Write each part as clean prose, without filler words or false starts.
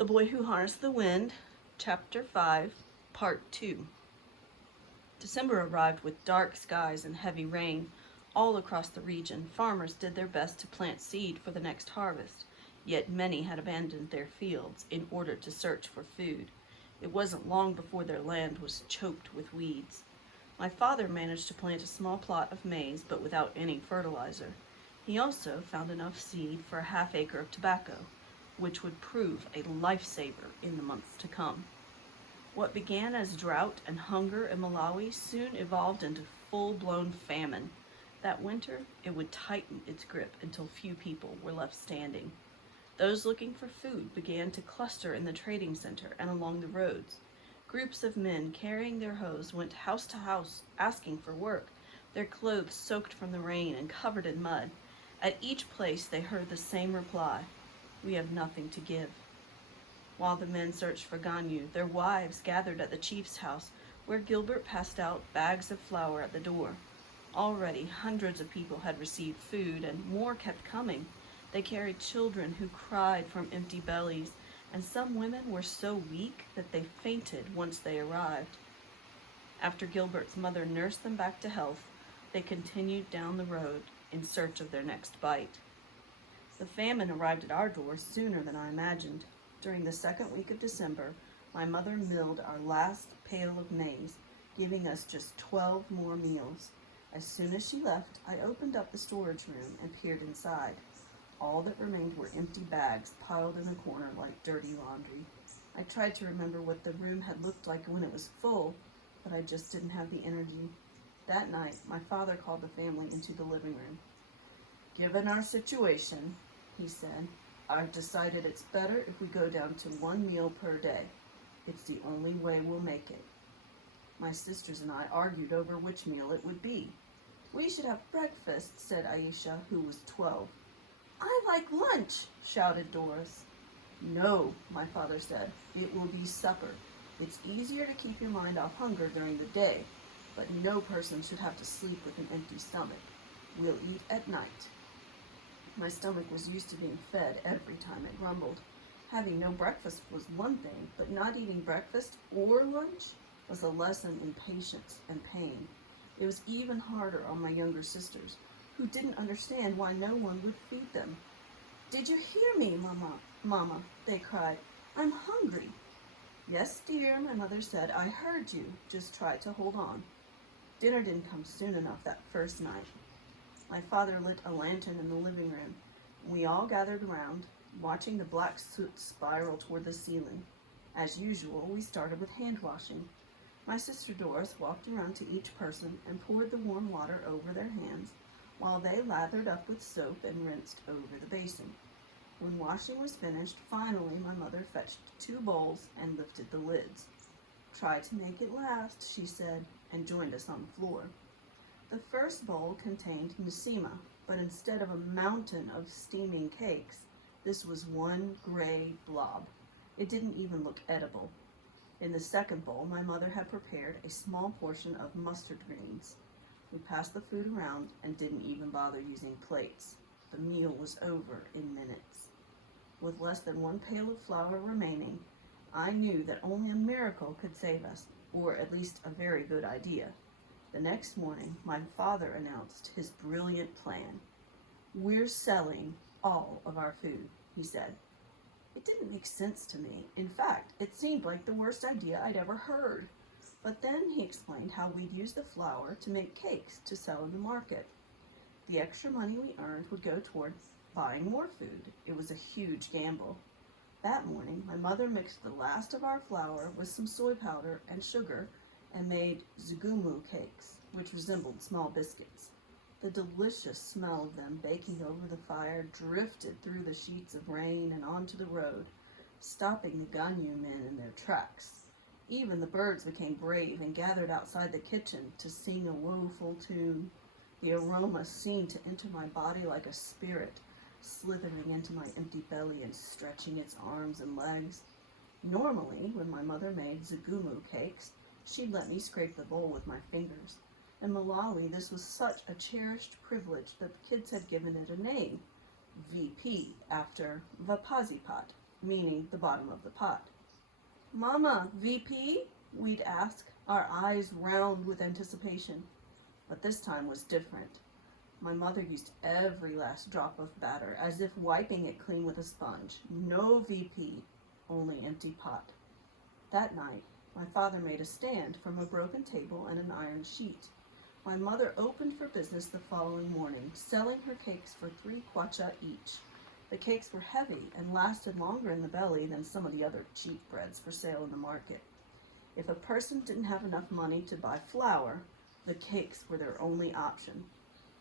The Boy Who Harnessed the Wind, Chapter 5, Part 2. December arrived with dark skies and heavy rain. All across the region, farmers did their best to plant seed for the next harvest, yet many had abandoned their fields in order to search for food. It wasn't long before their land was choked with weeds. My father managed to plant a small plot of maize, but without any fertilizer. He also found enough seed for a half-acre of tobacco, which would prove a lifesaver in the months to come. What began as drought and hunger in Malawi soon evolved into full-blown famine. That winter, it would tighten its grip until few people were left standing. Those looking for food began to cluster in the trading center and along the roads. Groups of men carrying their hoes went house to house asking for work, their clothes soaked from the rain and covered in mud. At each place they heard the same reply: "We have nothing to give." While the men searched for Ganyu, their wives gathered at the chief's house, where Gilbert passed out bags of flour at the door. Already hundreds of people had received food, and more kept coming. They carried children who cried from empty bellies, and some women were so weak that they fainted once they arrived. After Gilbert's mother nursed them back to health, they continued down the road in search of their next bite. The famine arrived at our doors sooner than I imagined. During the second week of December, my mother milled our last pail of maize, giving us just 12 more meals. As soon as she left, I opened up the storage room and peered inside. All that remained were empty bags piled in a corner like dirty laundry. I tried to remember what the room had looked like when it was full, but I just didn't have the energy. That night, my father called the family into the living room. "Given our situation," he said, "I've decided it's better if we go down to 1 meal per day. It's the only way we'll make it." My sisters and I argued over which meal it would be. "We should have breakfast," said Aisha, who was 12. "I like lunch," shouted Doris. "No," my father said, "it will be supper. It's easier to keep your mind off hunger during the day, but no person should have to sleep with an empty stomach. We'll eat at night." My stomach was used to being fed every time it grumbled. Having no breakfast was one thing, but not eating breakfast or lunch was a lesson in patience and pain. It was even harder on my younger sisters, who didn't understand why no one would feed them. "Did you hear me, Mama?" they cried. "I'm hungry." "Yes, dear," my mother said. "I heard you. Just try to hold on." Dinner didn't come soon enough that first night. My father lit a lantern in the living room. We all gathered around, watching the black soot spiral toward the ceiling. As usual, we started with hand washing. My sister Doris walked around to each person and poured the warm water over their hands, while they lathered up with soap and rinsed over the basin. When washing was finished, finally my mother fetched 2 bowls and lifted the lids. "Try to make it last," she said, and joined us on the floor. The first bowl contained nsima, but instead of a mountain of steaming cakes, this was one gray blob. It didn't even look edible. In the second bowl, my mother had prepared a small portion of mustard greens. We passed the food around and didn't even bother using plates. The meal was over in minutes. With less than 1 pail of flour remaining, I knew that only a miracle could save us, or at least a very good idea. The next morning, my father announced his brilliant plan. "We're selling all of our food," he said. It didn't make sense to me. In fact, it seemed like the worst idea I'd ever heard. But then he explained how we'd use the flour to make cakes to sell in the market. The extra money we earned would go toward buying more food. It was a huge gamble. That morning, my mother mixed the last of our flour with some soy powder and sugar and made zugumu cakes, which resembled small biscuits. The delicious smell of them baking over the fire drifted through the sheets of rain and onto the road, stopping the Ganyu men in their tracks. Even the birds became brave and gathered outside the kitchen to sing a woeful tune. The aroma seemed to enter my body like a spirit, slithering into my empty belly and stretching its arms and legs. Normally, when my mother made zugumu cakes, she'd let me scrape the bowl with my fingers. In Malawi, this was such a cherished privilege that the kids had given it a name, VP, after Vapazipat, meaning the bottom of the pot. "Mama, VP?" we'd ask, our eyes round with anticipation. But this time was different. My mother used every last drop of batter, as if wiping it clean with a sponge. No VP, only empty pot. That night, my father made a stand from a broken table and an iron sheet. My mother opened for business the following morning, selling her cakes for 3 kwacha each. The cakes were heavy and lasted longer in the belly than some of the other cheap breads for sale in the market. If a person didn't have enough money to buy flour, the cakes were their only option.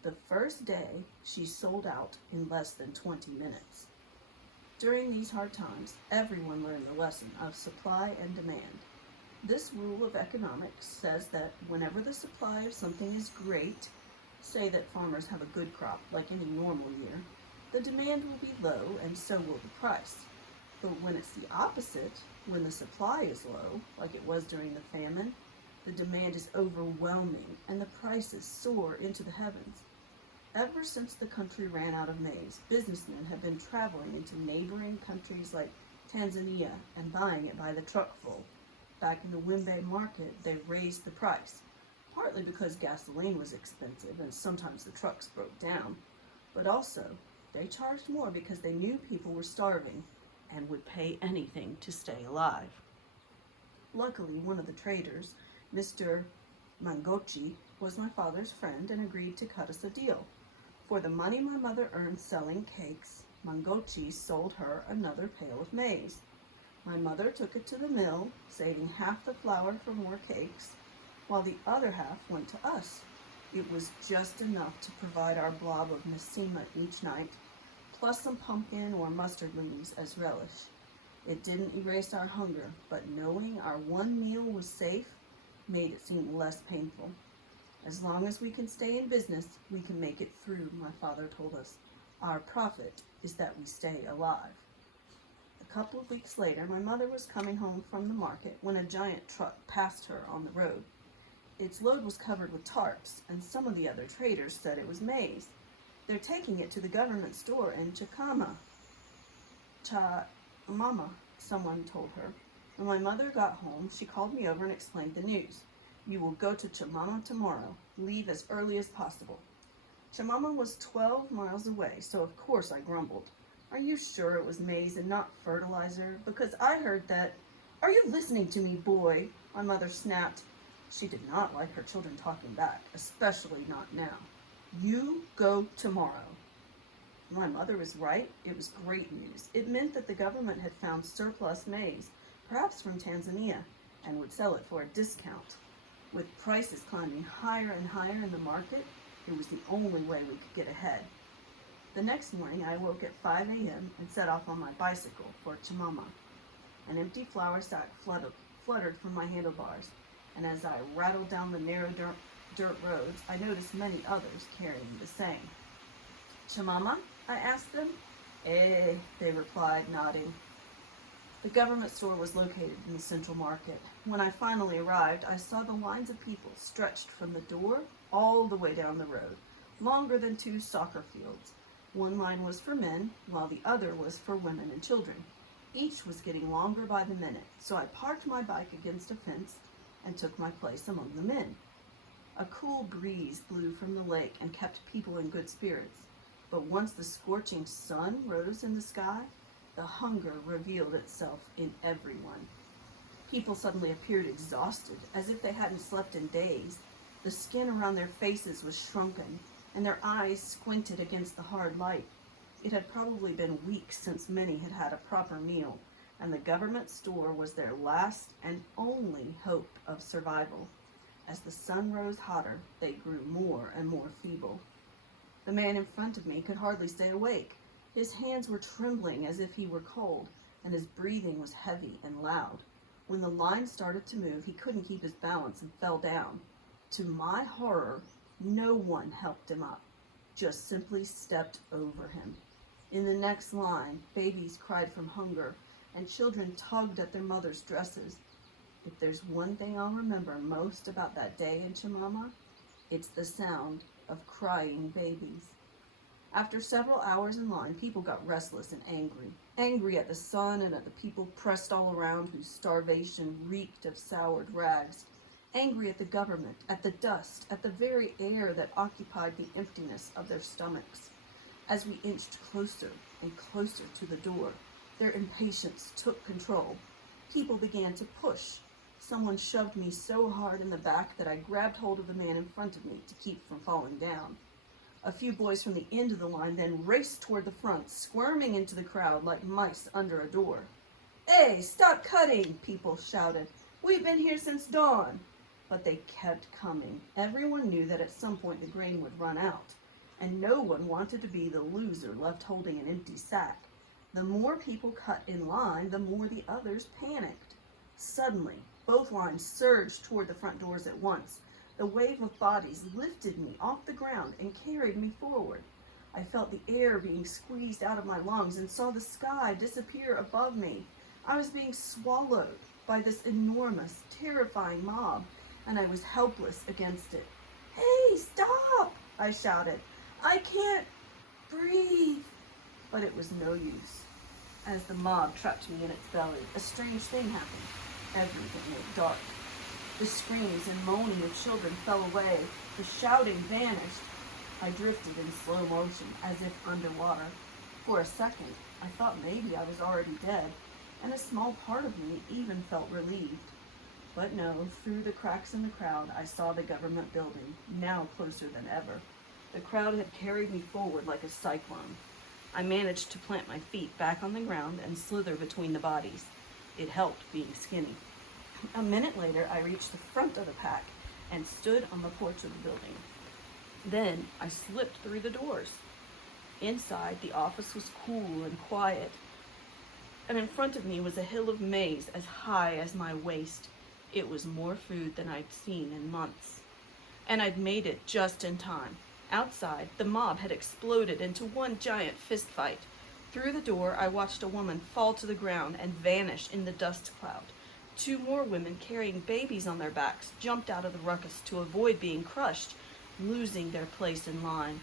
The first day, she sold out in less than 20 minutes. During these hard times, everyone learned the lesson of supply and demand. This rule of economics says that whenever the supply of something is great, say that farmers have a good crop like any normal year, the demand will be low and so will the price. But when it's the opposite, when the supply is low, like it was during the famine, the demand is overwhelming and the prices soar into the heavens. Ever since the country ran out of maize, businessmen have been traveling into neighboring countries like Tanzania and buying it by the truckful. Back in the Wimbe market, they raised the price, partly because gasoline was expensive and sometimes the trucks broke down, but also they charged more because they knew people were starving and would pay anything to stay alive. Luckily, one of the traders, Mr. Mangochi, was my father's friend and agreed to cut us a deal. For the money my mother earned selling cakes, Mangochi sold her another pail of maize. My mother took it to the mill, saving half the flour for more cakes, while the other half went to us. It was just enough to provide our blob of Nasima each night, plus some pumpkin or mustard leaves as relish. It didn't erase our hunger, but knowing our one meal was safe made it seem less painful. As long as we can stay in business, we can make it through, my father told us. Our profit is that we stay alive. A couple of weeks later, my mother was coming home from the market when a giant truck passed her on the road. Its load was covered with tarps, and some of the other traders said it was maize. They're taking it to the government store in Chakama. Mama, someone told her. When my mother got home, she called me over and explained the news. You will go to Chamama tomorrow. Leave as early as possible. Chamama was 12 miles away, so of course I grumbled. Are you sure it was maize and not fertilizer? Because I heard that. Are you listening to me, boy? My mother snapped. She did not like her children talking back, especially not now. You go tomorrow. My mother was right. It was great news. It meant that the government had found surplus maize, perhaps from Tanzania, and would sell it for a discount. With prices climbing higher and higher in the market, it was the only way we could get ahead. The next morning, I woke at 5 a.m. and set off on my bicycle for Chamama. An empty flour sack fluttered from my handlebars, and as I rattled down the narrow dirt roads, I noticed many others carrying the same. Chamama? I asked them. Eh, they replied, nodding. The government store was located in the central market. When I finally arrived, I saw the lines of people stretched from the door all the way down the road, longer than 2 soccer fields. One line was for men, while the other was for women and children. Each was getting longer by the minute, so I parked my bike against a fence and took my place among the men. A cool breeze blew from the lake and kept people in good spirits, but once the scorching sun rose in the sky, the hunger revealed itself in everyone. People suddenly appeared exhausted, as if they hadn't slept in days. The skin around their faces was shrunken, and their eyes squinted against the hard light. It had probably been weeks since many had had a proper meal, and the government store was their last and only hope of survival. As the sun rose hotter, they grew more and more feeble. The man in front of me could hardly stay awake. His hands were trembling as if he were cold, and his breathing was heavy and loud. When the line started to move, he couldn't keep his balance and fell down. To my horror, no one helped him up, just simply stepped over him. In the next line, babies cried from hunger, and children tugged at their mothers' dresses. If there's one thing I'll remember most about that day in Chamama, it's the sound of crying babies. After several hours in line, people got restless and angry. Angry at the sun and at the people pressed all around whose starvation reeked of soured rags. Angry at the government, at the dust, at the very air that occupied the emptiness of their stomachs. As we inched closer and closer to the door, their impatience took control. People began to push. Someone shoved me so hard in the back that I grabbed hold of the man in front of me to keep from falling down. A few boys from the end of the line then raced toward the front, squirming into the crowd like mice under a door. "Hey, stop cutting!" people shouted. "We've been here since dawn." But they kept coming. Everyone knew that at some point the grain would run out, and no one wanted to be the loser left holding an empty sack. The more people cut in line, the more the others panicked. Suddenly, both lines surged toward the front doors at once. The wave of bodies lifted me off the ground and carried me forward. I felt the air being squeezed out of my lungs and saw the sky disappear above me. I was being swallowed by this enormous, terrifying mob, and I was helpless against it. "Hey, stop!" I shouted. "I can't breathe." But it was no use. As the mob trapped me in its belly, a strange thing happened. Everything went dark. The screams and moaning of children fell away. The shouting vanished. I drifted in slow motion, as if underwater. For a second, I thought maybe I was already dead, and a small part of me even felt relieved. But no, through the cracks in the crowd, I saw the government building, now closer than ever. The crowd had carried me forward like a cyclone. I managed to plant my feet back on the ground and slither between the bodies. It helped being skinny. A minute later, I reached the front of the pack and stood on the porch of the building. Then I slipped through the doors. Inside, the office was cool and quiet, and in front of me was a hill of maize as high as my waist. It was more food than I'd seen in months. And I'd made it just in time. Outside, the mob had exploded into one giant fist fight. Through the door, I watched a woman fall to the ground and vanish in the dust cloud. 2 more women carrying babies on their backs jumped out of the ruckus to avoid being crushed, losing their place in line.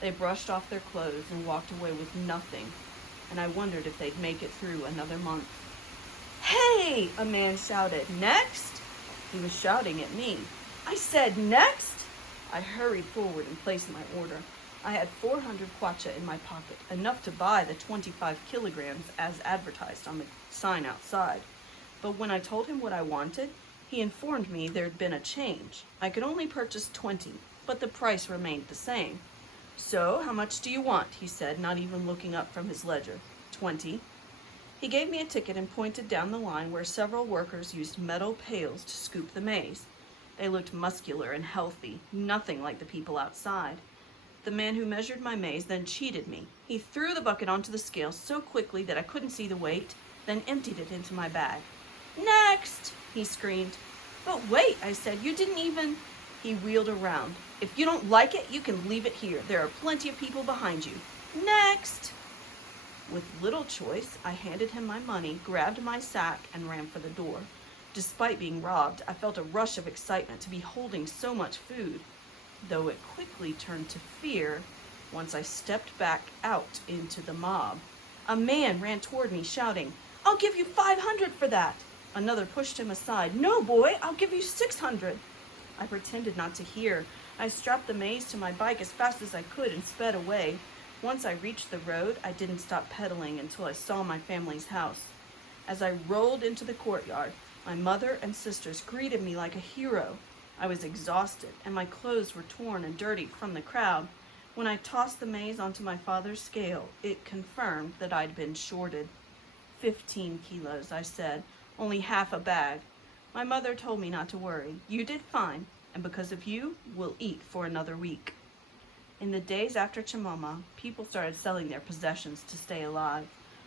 They brushed off their clothes and walked away with nothing, and I wondered if they'd make it through another month. "Hey!" a man shouted. "Next?" He was shouting at me. I said, "Next?" I hurried forward and placed my order. I had 400 kwacha in my pocket, enough to buy the 25 kilograms as advertised on the sign outside. But when I told him what I wanted, he informed me there'd been a change. I could only purchase 20, but the price remained the same. "So, how much do you want?" he said, not even looking up from his ledger. 20. He gave me a ticket and pointed down the line where several workers used metal pails to scoop the maize. They looked muscular and healthy, nothing like the people outside. The man who measured my maize then cheated me. He threw the bucket onto the scale so quickly that I couldn't see the weight, then emptied it into my bag. "Next!" he screamed. "But wait," I said, "you didn't even..." He wheeled around. "If you don't like it, you can leave it here. There are plenty of people behind you." "Next!" With little choice, I handed him my money, grabbed my sack, and ran for the door. Despite being robbed, I felt a rush of excitement to be holding so much food, though it quickly turned to fear once I stepped back out into the mob. A man ran toward me, shouting, "I'll give you 500 for that!" Another pushed him aside. "No, boy, I'll give you 600. I pretended not to hear. I strapped the maize to my bike as fast as I could and sped away. Once I reached the road, I didn't stop pedaling until I saw my family's house. As I rolled into the courtyard, my mother and sisters greeted me like a hero. I was exhausted, and my clothes were torn and dirty from the crowd. When I tossed the maize onto my father's scale, it confirmed that I'd been shorted. 15 kilos, I said, only half a bag. My mother told me not to worry. You did fine, and because of you, we'll eat for another week. In the days after Chimoma, people started selling their possessions to stay alive.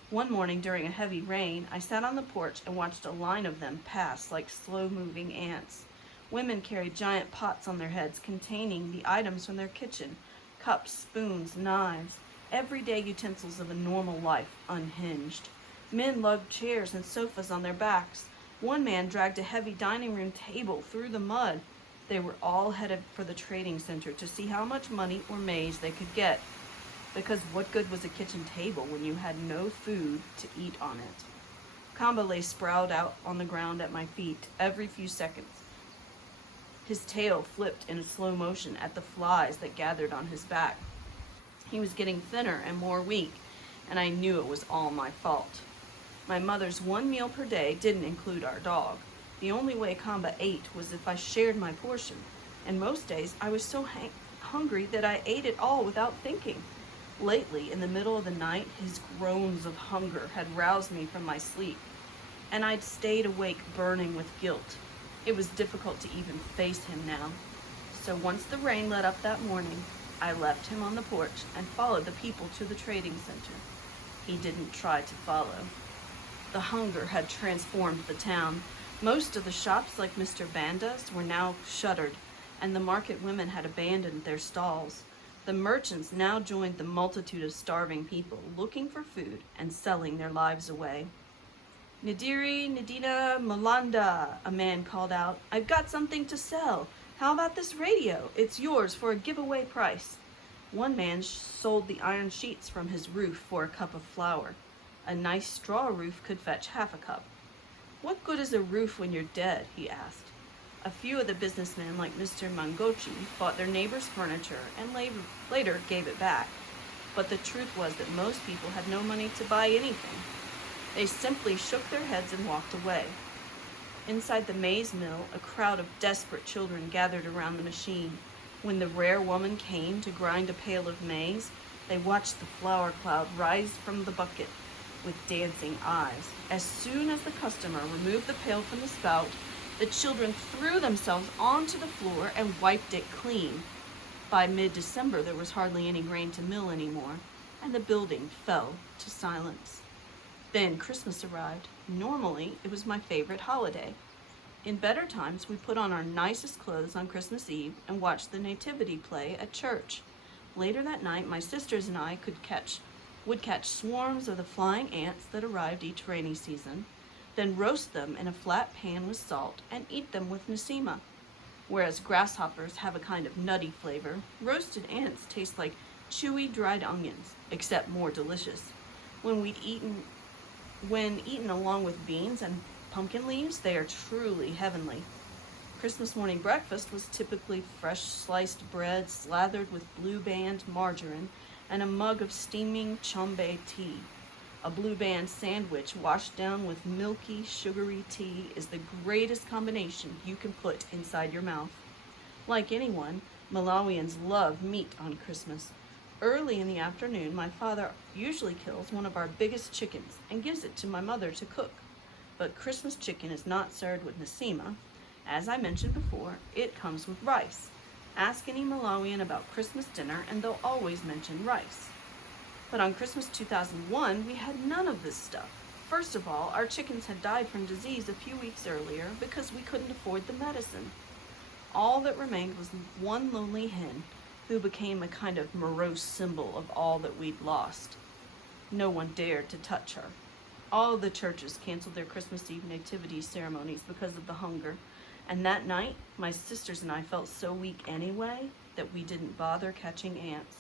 One morning during a heavy rain, I sat on the porch and watched a line of them pass like slow-moving ants. Women carried giant pots on their heads containing the items from their kitchen, cups, spoons, knives, everyday utensils of a normal life unhinged. Men lugged chairs and sofas on their backs. One man dragged a heavy dining room table through the mud. They were all headed for the trading center to see how much money or maize they could get. because what good was a kitchen table when you had no food to eat on it? Kamba lay sprawled out on the ground at my feet every few seconds. His tail flipped in slow motion at the flies that gathered on his back. He was getting thinner and more weak, and I knew it was all my fault. My mother's one meal per day didn't include our dog. The only way Kamba ate was if I shared my portion, and most days I was so hungry that I ate it all without thinking. Lately, in the middle of the night, his groans of hunger had roused me from my sleep, and I'd stayed awake burning with guilt. It was difficult to even face him now. So once the rain let up that morning, I left him on the porch and followed the people to the trading center. He didn't try to follow. The hunger had transformed the town. Most of the shops, like Mr. Banda's, were now shuttered, and the market women had abandoned their stalls. The merchants now joined the multitude of starving people looking for food and selling their lives away. "Nadiri, Nadina, Malanda," a man called out. "I've got something to sell. How about this radio? It's yours for a giveaway price." One man sold the iron sheets from his roof for a cup of flour. A nice straw roof could fetch half a cup. "What good is a roof when you're dead?" he asked. A few of the businessmen, like Mr. Mangochi, bought their neighbor's furniture and later gave it back. But the truth was that most people had no money to buy anything. They simply shook their heads and walked away. Inside the maize mill, a crowd of desperate children gathered around the machine. When the rare woman came to grind a pail of maize, they watched the flour cloud rise from the bucket with dancing eyes. As soon as the customer removed the pail from the spout, the children threw themselves onto the floor and wiped it clean. By mid-December, there was hardly any grain to mill anymore, and the building fell to silence. Then Christmas arrived. Normally, it was my favorite holiday. In better times, we put on our nicest clothes on Christmas Eve and watched the nativity play at church. Later that night, my sisters and I would catch swarms of the flying ants that arrived each rainy season, then roast them in a flat pan with salt and eat them with Nasima. Whereas grasshoppers have a kind of nutty flavor, roasted ants taste like chewy dried onions, except more delicious. When eaten along with beans and pumpkin leaves, they are truly heavenly. Christmas morning breakfast was typically fresh sliced bread slathered with Blue Band margarine and a mug of steaming chombe tea. A Blue Band sandwich washed down with milky, sugary tea is the greatest combination you can put inside your mouth. Like anyone, Malawians love meat on Christmas. Early in the afternoon, my father usually kills one of our biggest chickens and gives it to my mother to cook. But Christmas chicken is not served with Nasima. As I mentioned before, it comes with rice. Ask any Malawian about Christmas dinner and they'll always mention rice. But on Christmas 2001, we had none of this stuff. First of all, our chickens had died from disease a few weeks earlier because we couldn't afford the medicine. All that remained was one lonely hen who became a kind of morose symbol of all that we'd lost. No one dared to touch her. All the churches canceled their Christmas Eve nativity ceremonies because of the hunger, and that night, my sisters and I felt so weak anyway that we didn't bother catching ants.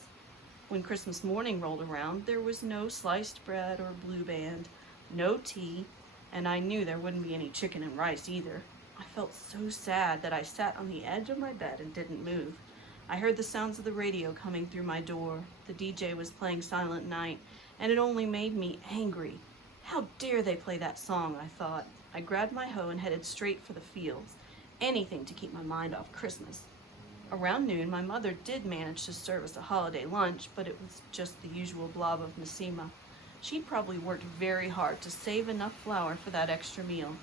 When Christmas morning rolled around, there was no sliced bread or Blue Band, no tea, and I knew there wouldn't be any chicken and rice either. I felt so sad that I sat on the edge of my bed and didn't move. I heard the sounds of the radio coming through my door. The DJ was playing Silent Night, and it only made me angry. How dare they play that song, I thought. I grabbed my hoe and headed straight for the fields. Anything to keep my mind off Christmas. Around noon, my mother did manage to serve us a holiday lunch, but it was just the usual blob of Nasima. She'd probably worked very hard to save enough flour for that extra meal,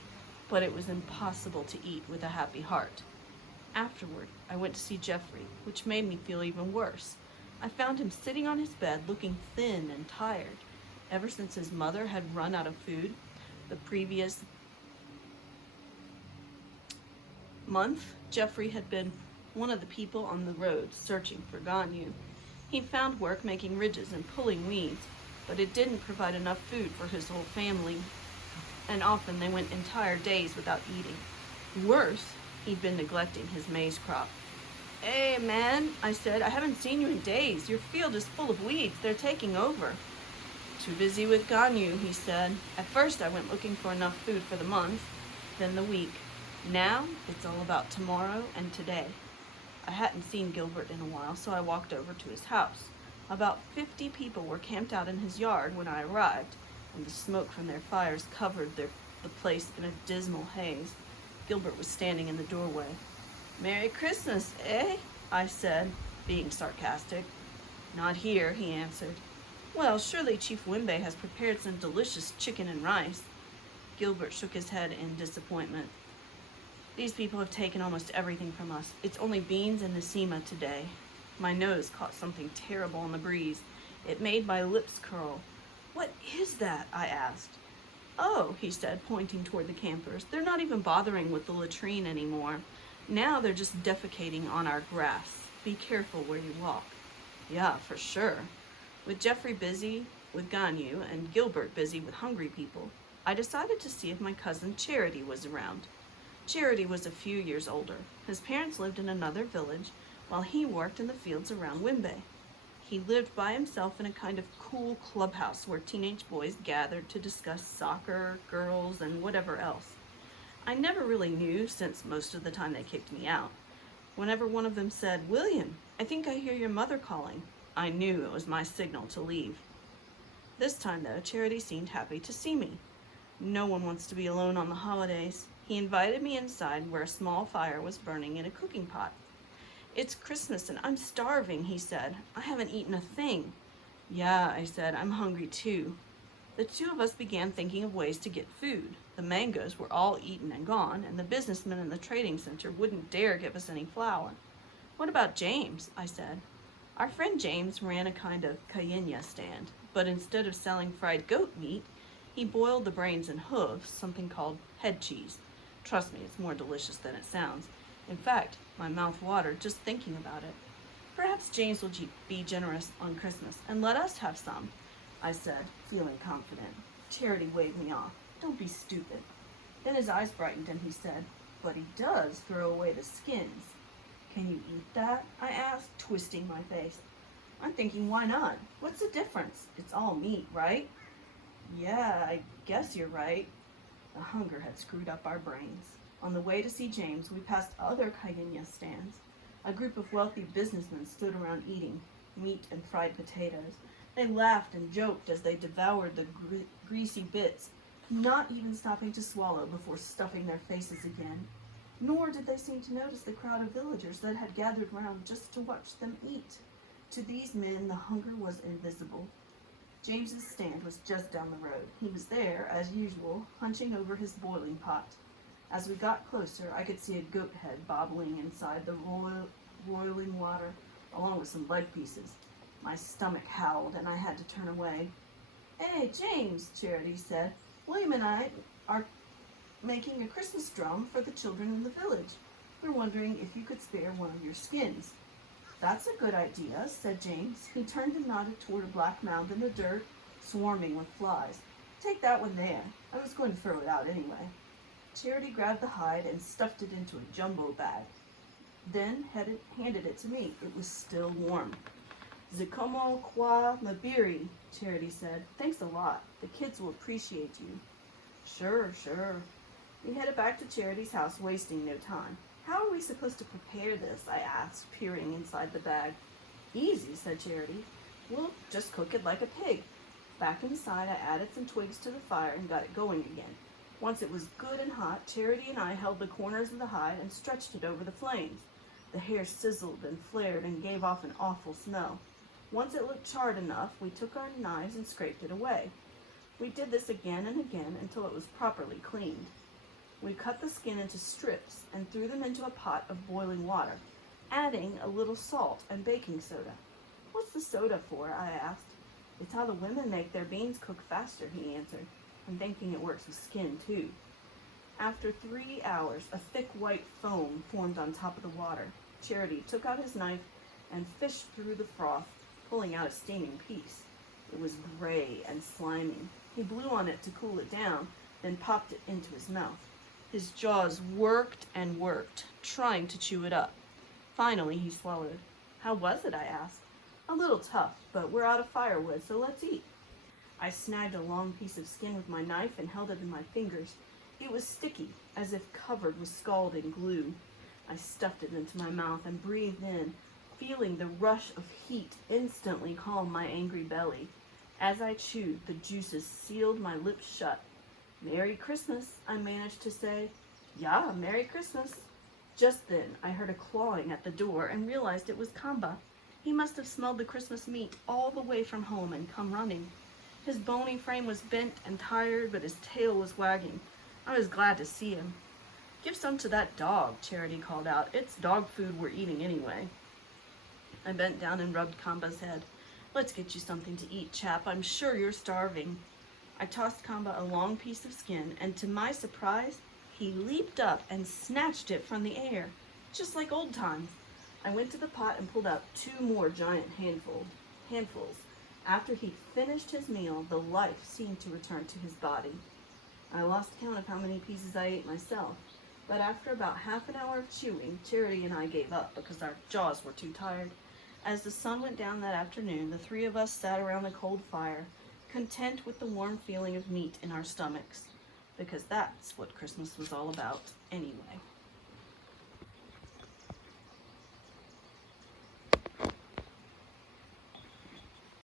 but it was impossible to eat with a happy heart. Afterward, I went to see Jeffrey, which made me feel even worse. I found him sitting on his bed looking thin and tired. Ever since his mother had run out of food the previous month, Jeffrey had been one of the people on the road searching for Ganyu. He found work making ridges and pulling weeds, but it didn't provide enough food for his whole family, and often they went entire days without eating. Worse, he'd been neglecting his maize crop. "Hey, man," I said, "I haven't seen you in days. Your field is full of weeds. They're taking over." "Too busy with Ganyu," he said. "At first I went looking for enough food for the month, then the week. Now it's all about tomorrow and today." I hadn't seen Gilbert in a while, so I walked over to his house. About 50 people were camped out in his yard when I arrived, and the smoke from their fires covered the place in a dismal haze. Gilbert was standing in the doorway. "Merry Christmas, eh?" I said, being sarcastic. "Not here," he answered. "Well, surely Chief Wimbe has prepared some delicious chicken and rice." Gilbert shook his head in disappointment. "These people have taken almost everything from us. It's only beans and Nasima today." My nose caught something terrible in the breeze. It made my lips curl. "What is that?" I asked. "Oh," he said, pointing toward the campers. "They're not even bothering with the latrine anymore. Now they're just defecating on our grass. Be careful where you walk." Yeah, for sure. With Jeffrey busy with Ganyu and Gilbert busy with hungry people, I decided to see if my cousin Charity was around. Charity was a few years older. His parents lived in another village, while he worked in the fields around Wimbe. He lived by himself in a kind of cool clubhouse where teenage boys gathered to discuss soccer, girls, and whatever else. I never really knew, since most of the time they kicked me out. Whenever one of them said, "William, I think I hear your mother calling," I knew it was my signal to leave. This time, though, Charity seemed happy to see me. No one wants to be alone on the holidays. He invited me inside where a small fire was burning in a cooking pot. "It's Christmas and I'm starving," he said. "I haven't eaten a thing." "Yeah," I said, "I'm hungry too." The two of us began thinking of ways to get food. The mangoes were all eaten and gone, and the businessmen in the trading center wouldn't dare give us any flour. "What about James?" I said. Our friend James ran a kind of cayenne stand, but instead of selling fried goat meat, he boiled the brains and hooves, something called head cheese. Trust me, it's more delicious than it sounds. In fact, my mouth watered just thinking about it. "Perhaps James will be generous on Christmas and let us have some," I said, feeling confident. Charity waved me off. "Don't be stupid." Then his eyes brightened and he said, "But he does throw away the skins." "Can you eat that?" I asked, twisting my face. I'm thinking, why not? What's the difference? It's all meat, right? "Yeah, I guess you're right." The hunger had screwed up our brains. On the way to see James, we passed other cayenne stands. A group of wealthy businessmen stood around eating meat and fried potatoes. They laughed and joked as they devoured the greasy bits, not even stopping to swallow before stuffing their faces again. Nor did they seem to notice the crowd of villagers that had gathered round just to watch them eat. To these men, the hunger was invisible. James's stand was just down the road. He was there, as usual, hunching over his boiling pot. As we got closer, I could see a goat head bobbling inside the roiling water, along with some leg pieces. My stomach howled, and I had to turn away. "Hey, James," Charity said, "William and I are making a Christmas drum for the children in the village. We're wondering if you could spare one of your skins." "That's a good idea," said James. He turned and nodded toward a black mound in the dirt, swarming with flies. "Take that one there. I was going to throw it out anyway." Charity grabbed the hide and stuffed it into a jumbo bag, then handed it to me. It was still warm. "Zikomo kwa mabiri," Charity said. "Thanks a lot. The kids will appreciate you." Sure. We headed back to Charity's house, wasting no time. "How are we supposed to prepare this?" I asked, peering inside the bag. "Easy," said Charity. "We'll just cook it like a pig." Back inside, I added some twigs to the fire and got it going again. Once it was good and hot, Charity and I held the corners of the hide and stretched it over the flames. The hair sizzled and flared and gave off an awful smell. Once it looked charred enough, we took our knives and scraped it away. We did this again and again until it was properly cleaned. We cut the skin into strips and threw them into a pot of boiling water, adding a little salt and baking soda. "What's the soda for?" I asked. "It's how the women make their beans cook faster," he answered. "I'm thinking it works with skin, too." After 3 hours, a thick white foam formed on top of the water. Charity took out his knife and fished through the froth, pulling out a steaming piece. It was gray and slimy. He blew on it to cool it down, then popped it into his mouth. His jaws worked and worked, trying to chew it up. Finally, he swallowed. How was it? I asked. A little tough, but we're out of firewood, so let's eat. I snagged a long piece of skin with my knife and held it in my fingers. It was sticky, as if covered with scalding glue. I stuffed it into my mouth and breathed in, feeling the rush of heat instantly calm my angry belly. As I chewed, the juices sealed my lips shut. Merry Christmas, I managed to say. Yeah, Merry Christmas. Just then, I heard a clawing at the door and realized it was Kamba. He must have smelled the Christmas meat all the way from home and come running. His bony frame was bent and tired, but his tail was wagging. I was glad to see him. Give some to that dog, Charity called out. It's dog food we're eating anyway. I bent down and rubbed Kamba's head. Let's get you something to eat, chap. I'm sure you're starving. I tossed Kamba a long piece of skin, and to my surprise, he leaped up and snatched it from the air, just like old times. I went to the pot and pulled out 2 more giant handfuls. After he'd finished his meal, the life seemed to return to his body. I lost count of how many pieces I ate myself, but after about half an hour of chewing, Charity and I gave up because our jaws were too tired. As the sun went down that afternoon, the 3 of us sat around the cold fire, content with the warm feeling of meat in our stomachs, because that's what Christmas was all about anyway.